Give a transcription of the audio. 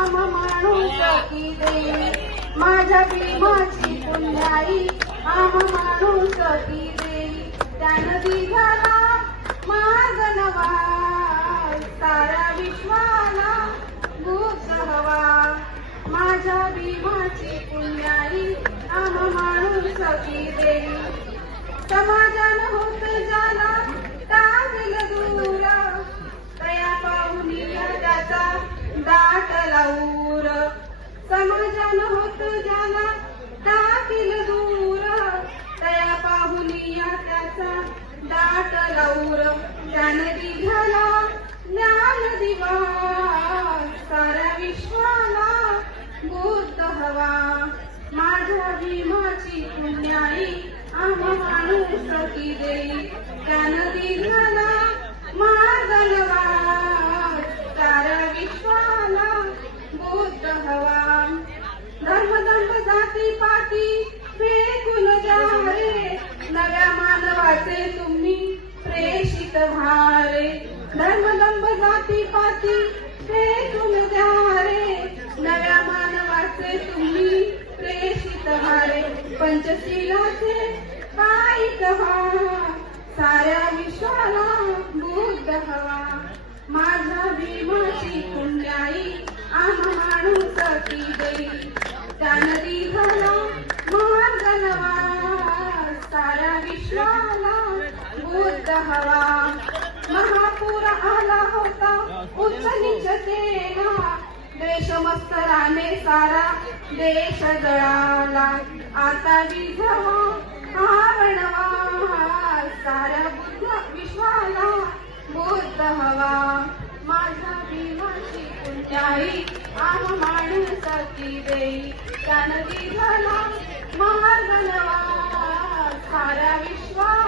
राम माणूस की देई माझ्या भीमाची पुण्याई आम माणूस की देई त्यानं दिघाला मार्ग नवा साऱ्या विश्वाला भूत हवा। माझ्या भीमाची पुण्याई आम माणूस की देई समाजान होत जा टाकल दूर तया पाहुनिया त्याचा दाट समाजान होत ज्याला टाकील दूर। तया पाहुनिया त्याचा दाट लाऊर। त्याने दिघाला ज्ञान दिवा। साऱ्या विश्वाला बुद्ध हवा। माझ्या भीमाची पुण्याई आम्हा माणूस की देई. त्यानं दिघाला मार्ग नवा साऱ्या विश्वाला बुद्ध हवा धर्मदंभ जाती पाती फेकून जा रे. नव्या मानवाचे तुम्ही प्रेषित भारे धर्मदंभ जाती पाती फेकून जा रे. नव्या मानवाचे तुम्ही प्रेषित भारे पंचशिलाचे काय कहा साऱ्या विश्वाला बुद्ध हवा. माझ्या भीमाची पुण्याई आम्हा माणूस ती देई. त्यानं दिघाला मार्ग नवा साऱ्या भूत बुद्ध हवा महापूर आला होता उच्च नीच केला द्वेष मस्तराने सारा देश जळाला. आता विधवा आवडवा सारा बुद्ध विश्वाला बुद्ध हवा माझा भीमाची पुण्याई आम माणसाची देई. त्यानं दिघाला मार्ग साऱ्या विश्वाला